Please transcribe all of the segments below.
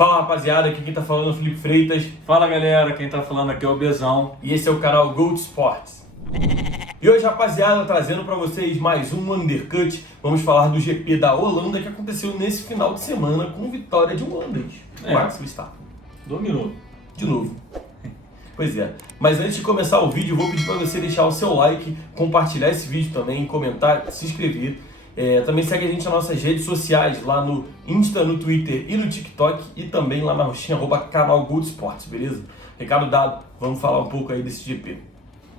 Fala rapaziada, aqui quem tá falando é o Felipe Freitas. Fala galera, quem tá falando aqui é o Bezão. E esse é o canal Gold Sports. E hoje, rapaziada, trazendo pra vocês mais um Undercut. Vamos falar do GP da Holanda que aconteceu nesse final de semana com vitória de um holandês, Max Verstappen. Dominou. De novo. Pois é. Mas antes de começar o vídeo, eu vou pedir pra você deixar o seu like, compartilhar esse vídeo também, comentar, se inscrever. Também segue a gente nas nossas redes sociais, lá no Insta, no Twitter e no TikTok, e também lá na roxinha, @canal Gold Sports, beleza? Recado dado, vamos falar um pouco aí desse GP.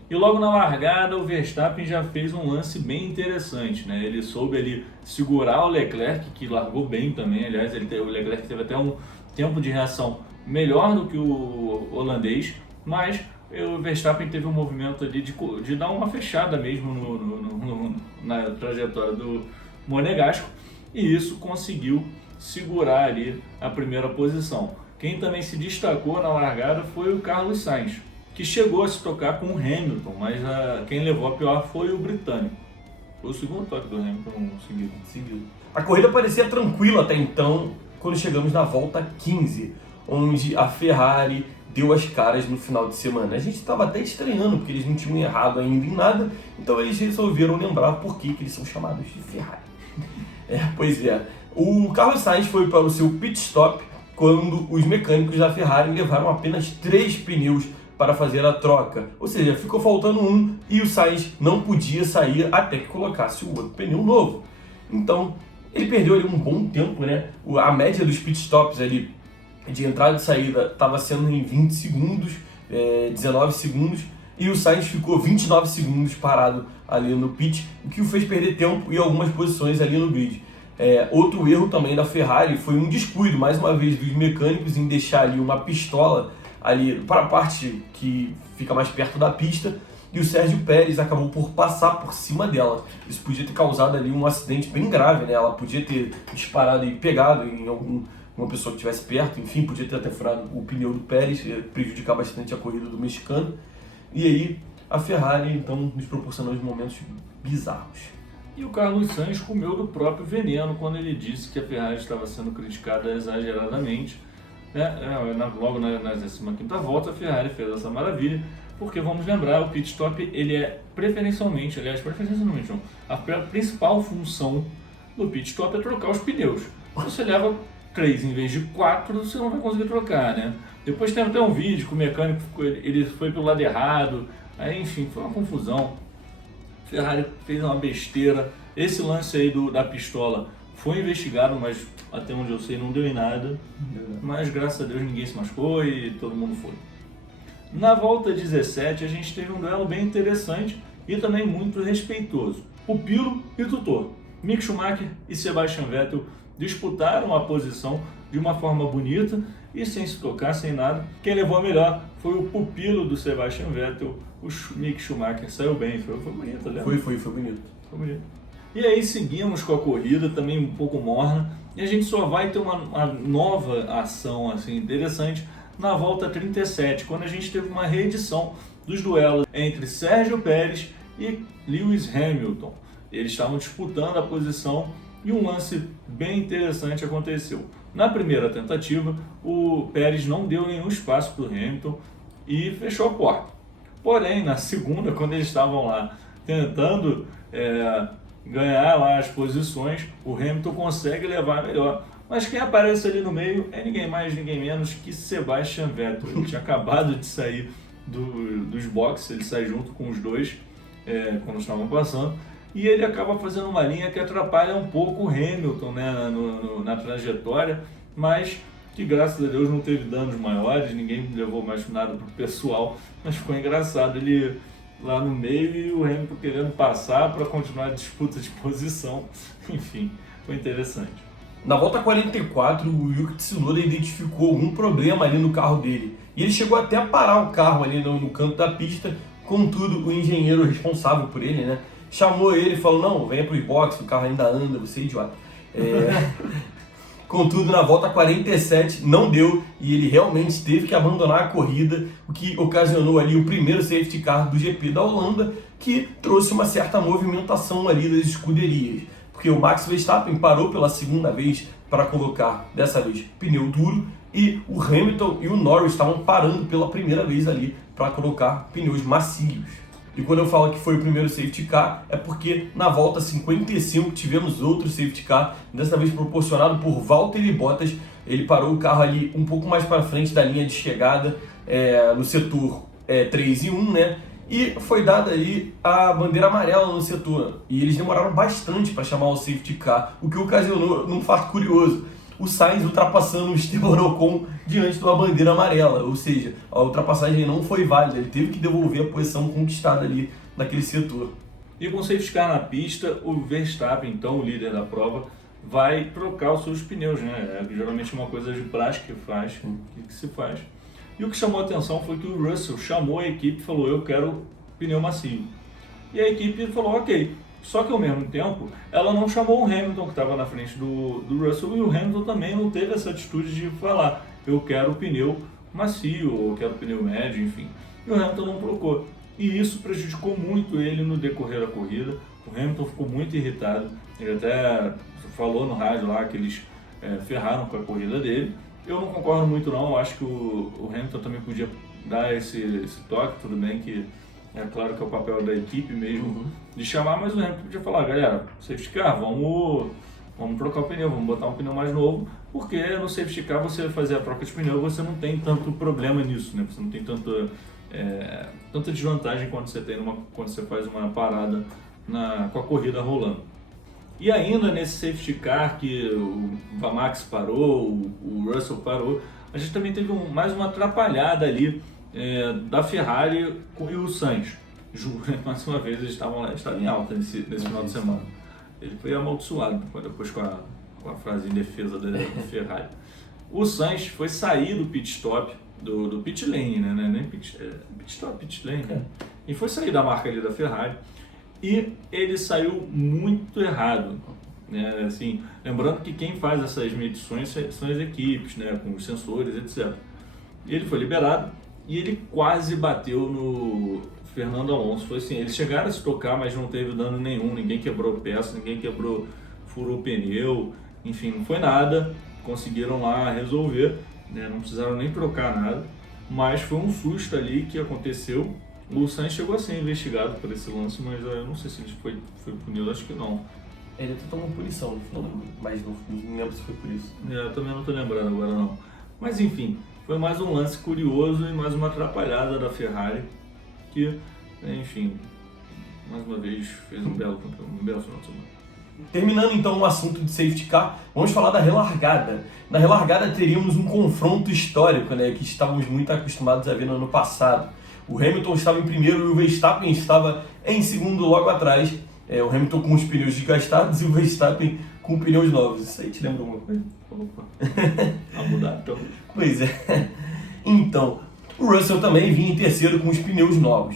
E logo na largada o Verstappen já fez um lance bem interessante, né? Ele soube ali segurar o Leclerc, que largou bem também, aliás, o Leclerc teve até um tempo de reação melhor do que o holandês, mas o Verstappen teve um movimento ali de dar uma fechada mesmo na trajetória do Monegasco, e isso conseguiu segurar ali a primeira posição. Quem também se destacou na largada foi o Carlos Sainz, que chegou a se tocar com o Hamilton, mas quem levou a pior foi o britânico. Foi o segundo toque do Hamilton seguido. A corrida parecia tranquila até então, quando chegamos na volta 15, onde a Ferrari deu as caras no final de semana. A gente estava até estranhando, porque eles não tinham errado ainda em nada, então eles resolveram lembrar por que eles são chamados de Ferrari. Pois é. O Carlos Sainz foi para o seu pit stop quando os mecânicos da Ferrari levaram apenas 3 pneus para fazer a troca. Ou seja, ficou faltando um e o Sainz não podia sair até que colocasse o outro pneu novo. Então, ele perdeu ali um bom tempo, né? A média dos pit stops ali de entrada e saída estava sendo em 20 segundos, 19 segundos, e o Sainz ficou 29 segundos parado ali no pit, o que o fez perder tempo e algumas posições ali no grid. Outro erro também da Ferrari foi um descuido, mais uma vez, dos mecânicos em deixar ali uma pistola ali para a parte que fica mais perto da pista, e o Sérgio Pérez acabou por passar por cima dela. Isso podia ter causado ali um acidente bem grave, né? Ela podia ter disparado e pegado em uma pessoa que estivesse perto, enfim, podia ter até furado o pneu do Pérez, prejudicar bastante a corrida do mexicano. E aí a Ferrari então nos proporcionou momentos bizarros. E o Carlos Sainz comeu do próprio veneno quando ele disse que a Ferrari estava sendo criticada exageradamente. Logo na 15ª volta a Ferrari fez essa maravilha, porque vamos lembrar, o pit stop ele é preferencialmente não, a principal função do pit stop é trocar os pneus. Você leva 3 em vez de 4, você não vai conseguir trocar, né? Depois tem até um vídeo que o mecânico ele foi pelo lado errado, aí enfim, foi uma confusão. Ferrari fez uma besteira. Esse lance aí da pistola foi investigado, mas até onde eu sei não deu em nada. Mas graças a Deus ninguém se machucou e todo mundo foi. Na volta 17 a gente teve um duelo bem interessante e também muito respeitoso. Pupilo e tutor. Mick Schumacher e Sebastian Vettel disputaram a posição de uma forma bonita e sem se tocar, sem nada. Quem levou a melhor foi o pupilo do Sebastian Vettel, o Mick Schumacher. Saiu bem, foi bonito, né? Foi bonito. Foi bonito. E aí seguimos com a corrida, também um pouco morna, e a gente só vai ter uma nova ação assim, interessante na volta 37, quando a gente teve uma reedição dos duelos entre Sérgio Pérez e Lewis Hamilton. Eles estavam disputando a posição e um lance bem interessante aconteceu. Na primeira tentativa, o Pérez não deu nenhum espaço para o Hamilton e fechou a porta. Porém, na segunda, quando eles estavam lá tentando ganhar lá as posições, o Hamilton consegue levar melhor. Mas quem aparece ali no meio é ninguém mais, ninguém menos que Sebastian Vettel. Ele tinha acabado de sair dos boxes, ele sai junto com os dois quando estavam passando. E ele acaba fazendo uma linha que atrapalha um pouco o Hamilton, né, na trajetória, mas que graças a Deus não teve danos maiores, ninguém levou mais nada pro pessoal, mas ficou engraçado ele lá no meio e o Hamilton querendo passar para continuar a disputa de posição. Enfim, foi interessante. Na volta 44, o Yuki Tsunoda identificou algum problema ali no carro dele, e ele chegou até a parar o carro ali no canto da pista. Contudo, o engenheiro responsável por ele, né, chamou ele e falou: não, venha para os boxes, o carro ainda anda, você é idiota. Contudo, na volta 47 não deu e ele realmente teve que abandonar a corrida, o que ocasionou ali o primeiro safety car do GP da Holanda, que trouxe uma certa movimentação ali das escuderias. Porque o Max Verstappen parou pela segunda vez para colocar, dessa vez, pneu duro, e o Hamilton e o Norris estavam parando pela primeira vez ali para colocar pneus macios. E quando eu falo que foi o primeiro safety car, é porque na volta 55 tivemos outro safety car, dessa vez proporcionado por Valtteri Bottas. Ele parou o carro ali um pouco mais para frente da linha de chegada, no setor 3 e 1, né? E foi dada aí a bandeira amarela no setor. E eles demoraram bastante para chamar o safety car, o que ocasionou um fato curioso. O Sainz ultrapassando o Esteban Ocon diante de uma bandeira amarela, ou seja, a ultrapassagem não foi válida, ele teve que devolver a posição conquistada ali naquele setor. E com o safety car na pista, o Verstappen, então o líder da prova, vai trocar os seus pneus, né? Geralmente é uma coisa de prática que se faz. E o que chamou a atenção foi que o Russell chamou a equipe e falou: eu quero pneu macio. E a equipe falou: ok. Só que ao mesmo tempo, ela não chamou o Hamilton, que estava na frente do Russell, e o Hamilton também não teve essa atitude de falar: eu quero pneu macio, ou eu quero pneu médio, enfim. E o Hamilton não trocou. E isso prejudicou muito ele no decorrer da corrida. O Hamilton ficou muito irritado, ele até falou no rádio lá que eles ferraram com a corrida dele. Eu não concordo muito não, eu acho que o Hamilton também podia dar esse toque, tudo bem que é claro que é o papel da equipe mesmo de chamar, mas o Hamilton podia falar: galera, safety car, vamos trocar o pneu, vamos botar um pneu mais novo, porque no safety car você fazer a troca de pneu, você não tem tanto problema nisso, né? Você não tem tanta desvantagem quando você faz uma parada com a corrida rolando. E ainda nesse safety car que o Max parou, o Russell parou, a gente também teve mais uma atrapalhada ali da Ferrari e o Sainz. Mais uma vez eles estavam em alta nesse final de semana. Ele foi amaldiçoado depois com a frase em defesa da Ferrari. O Sainz foi sair do pit stop, do pit lane, né? Nem pit stop, pit lane, né? E foi sair da marca ali da Ferrari. E ele saiu muito errado, né? Assim, lembrando que quem faz essas medições são as equipes, né? Com os sensores, etc. E ele foi liberado e ele quase bateu no Fernando Alonso. Foi assim, eles chegaram a se tocar, mas não teve dano nenhum, ninguém quebrou peça, ninguém furou pneu, enfim, não foi nada. Conseguiram lá resolver, né? Não precisaram nem trocar nada, mas foi um susto ali que aconteceu. O Sainz chegou a ser investigado por esse lance, mas eu não sei se ele foi punido, acho que não. Ele até tomou punição no final, mas não lembro se foi por isso. Eu também não estou lembrando agora não. Mas enfim, foi mais um lance curioso e mais uma atrapalhada da Ferrari, que, enfim, mais uma vez fez um belo final de semana. Terminando então o assunto de safety car, vamos falar da relargada. Na relargada teríamos um confronto histórico, né, que estávamos muito acostumados a ver no ano passado. O Hamilton estava em primeiro e o Verstappen estava em segundo logo atrás. O Hamilton com os pneus desgastados e o Verstappen com pneus novos. Isso aí te lembra alguma coisa? Opa, vai mudar então. Pois é. Então, o Russell também vinha em terceiro com os pneus novos.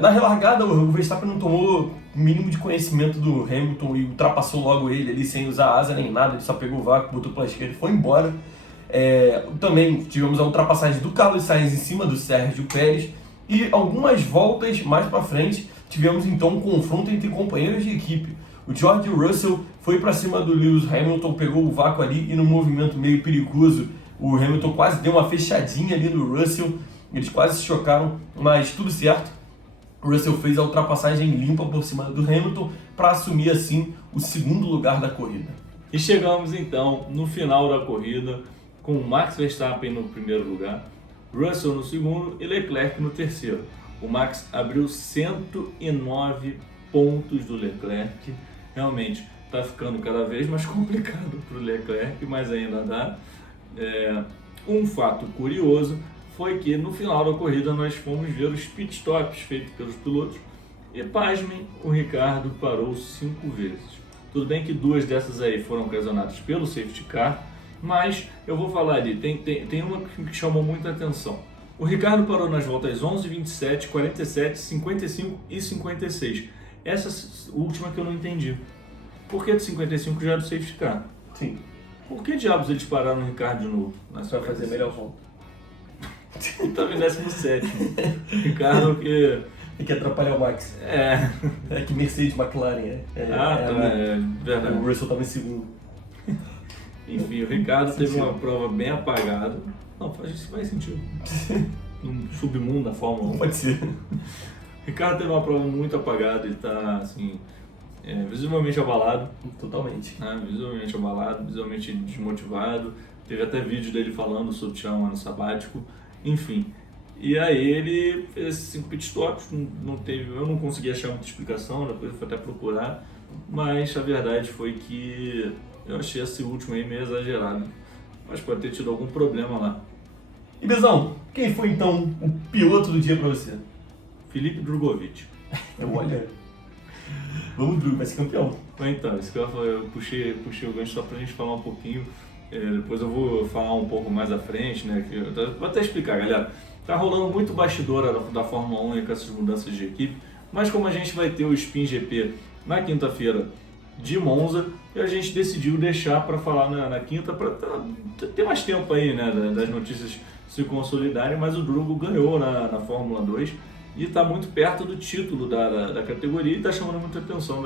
Na relargada, o Verstappen não tomou o mínimo de conhecimento do Hamilton e ultrapassou logo ele ali sem usar asa nem nada. Ele só pegou o vácuo, botou pela esquerda e foi embora. Também tivemos a ultrapassagem do Carlos Sainz em cima do Sérgio Pérez e algumas voltas mais para frente tivemos então um confronto entre companheiros de equipe. O George Russell foi para cima do Lewis Hamilton, pegou o vácuo ali e no movimento meio perigoso o Hamilton quase deu uma fechadinha ali no Russell, eles quase se chocaram, mas tudo certo. O Russell fez a ultrapassagem limpa por cima do Hamilton para assumir assim o segundo lugar da corrida. E chegamos então no final da corrida, com Max Verstappen no primeiro lugar, Russell no segundo e Leclerc no terceiro. O Max abriu 109 pontos do Leclerc. Realmente está ficando cada vez mais complicado para o Leclerc, mas ainda dá. Um fato curioso foi que no final da corrida nós fomos ver os pitstops feitos pelos pilotos e, pasmem, o Ricardo parou 5 vezes. Tudo bem que 2 dessas aí foram ocasionadas pelo safety car, mas eu vou falar ali, tem uma que chamou muita atenção. O Ricardo parou nas voltas 11, 27, 47, 55 e 56. Essa última que eu não entendi. Por que de 55 já era do safety car? Sim. Por que diabos eles pararam no Ricardo de novo? Para fazer melhor volta. Estava em 17º. Ricardo que... Tem que atrapalhar o Max. É que Mercedes, McLaren. Verdade. O Russell estava em segundo. Enfim, o Ricardo teve uma prova bem apagada. Não, faz sentido. Um submundo da Fórmula 1. Pode ser. O Ricardo teve uma prova muito apagada, ele tá assim, visivelmente abalado. Totalmente. Né? Visivelmente abalado, visivelmente desmotivado. Teve até vídeo dele falando sobre tirar um ano sabático. Enfim. E aí ele fez esses 5 pitstops, eu não consegui achar muita explicação, depois eu fui até procurar. Mas a verdade foi que eu achei esse último aí meio exagerado. Mas pode ter tido algum problema lá. E Bezão, quem foi então o piloto do dia pra você? Felipe Drugovich. Olha, vamos Drugo, vai ser campeão. Então, isso que eu puxei o gancho só pra gente falar um pouquinho. Depois eu vou falar um pouco mais à frente, né? Vou até explicar, galera. Tá rolando muito bastidor da Fórmula 1 com essas mudanças de equipe. Mas como a gente vai ter o Spin GP na quinta-feira de Monza, a gente decidiu deixar para falar na quinta, para ter mais tempo aí, né, das notícias se consolidarem, mas o Drugo ganhou na Fórmula 2 e está muito perto do título da categoria e está chamando muita atenção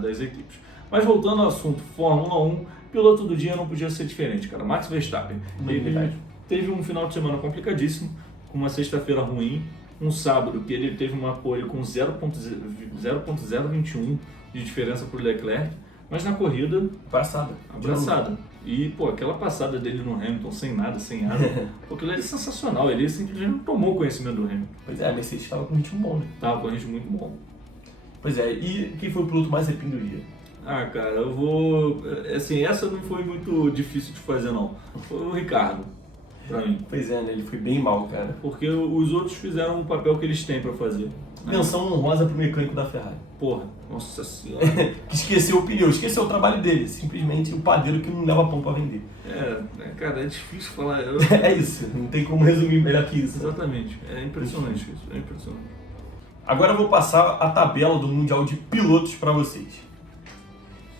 das equipes. Mas voltando ao assunto Fórmula 1, piloto do dia não podia ser diferente, cara. Max Verstappen. Ele teve um final de semana complicadíssimo, com uma sexta-feira ruim, um sábado que ele teve uma pole com 0.021 de diferença para o Leclerc, mas na corrida Abraçada. E pô, aquela passada dele no Hamilton sem nada, porque ele é sensacional, ele simplesmente não tomou conhecimento do Hamilton. Pois é, a Mercedes estava com um ritmo bom, né? Tava com um ritmo muito bom. Pois é, e quem foi o piloto mais repinho do dia? Ah, cara, eu vou... Assim, essa não foi muito difícil de fazer, não. Foi o Ricardo, pra mim. Pois é, né? Ele foi bem mal, cara. Porque os outros fizeram o papel que eles têm pra fazer. Menção honrosa pro mecânico da Ferrari. Porra, nossa senhora. Que esqueceu o pneu, esqueceu o trabalho dele. Simplesmente o padeiro que não leva pão pra vender. Cara, é difícil falar. É isso, não tem como resumir melhor que isso. Exatamente, é impressionante isso, é impressionante. Agora eu vou passar a tabela do Mundial de Pilotos para vocês.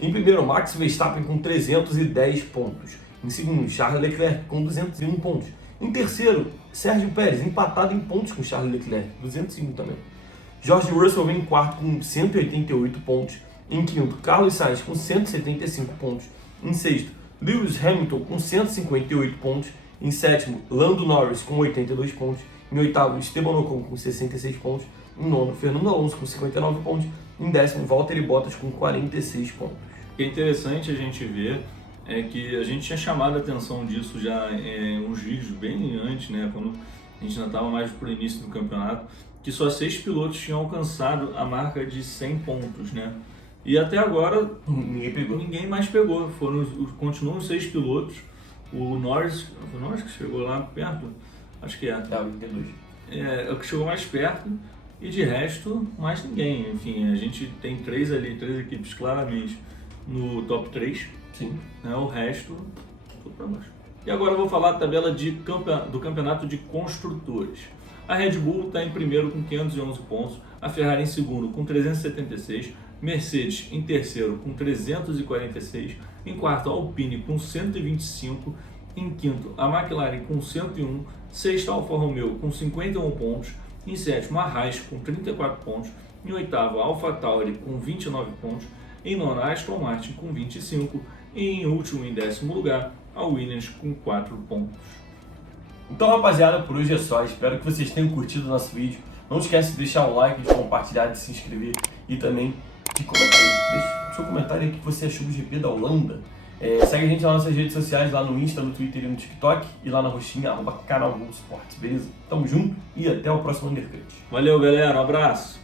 Em primeiro, Max Verstappen com 310 pontos. Em segundo, Charles Leclerc com 201 pontos. Em terceiro, Sérgio Pérez, empatado em pontos com Charles Leclerc, 201 também. George Russell vem em quarto com 188 pontos. Em quinto, Carlos Sainz com 175 pontos. Em sexto, Lewis Hamilton com 158 pontos. Em sétimo, Lando Norris com 82 pontos. Em oitavo, Esteban Ocon com 66 pontos. Em nono, Fernando Alonso com 59 pontos. Em décimo, Valtteri Bottas com 46 pontos. O que é interessante a gente ver é que a gente tinha chamado a atenção disso já em uns vídeos bem antes, né, quando a gente ainda estava mais pro início do campeonato, que só 6 pilotos tinham alcançado a marca de 100 pontos, né? E até agora ninguém mais pegou. Continuam os 6 pilotos. O Norris que chegou lá perto, acho que é. É o que chegou mais perto. E de resto, mais ninguém. Enfim, a gente tem 3 equipes claramente no top 3. Sim. Né? O resto, tudo para baixo. E agora eu vou falar a tabela do campeonato de construtores. A Red Bull está em primeiro com 511 pontos, a Ferrari em segundo com 376, Mercedes em terceiro com 346, em quarto a Alpine com 125, em quinto a McLaren com 101, sexto a Alfa Romeo com 51 pontos, em sétimo a Haas com 34 pontos, em oitavo a AlphaTauri com 29 pontos, em nono a Aston Martin com 25 e em último, em décimo lugar, a Williams com 4 pontos. Então, rapaziada, por hoje é só. Espero que vocês tenham curtido o nosso vídeo. Não esquece de deixar o like, de compartilhar, de se inscrever e também de comentar. Deixa o seu comentário aí o que você achou do GP da Holanda. Segue a gente nas nossas redes sociais, lá no Insta, no Twitter e no TikTok. E lá na roxinha, @canal Globo Esportes, beleza? Tamo junto e até o próximo Undercut. Valeu, galera. Um abraço.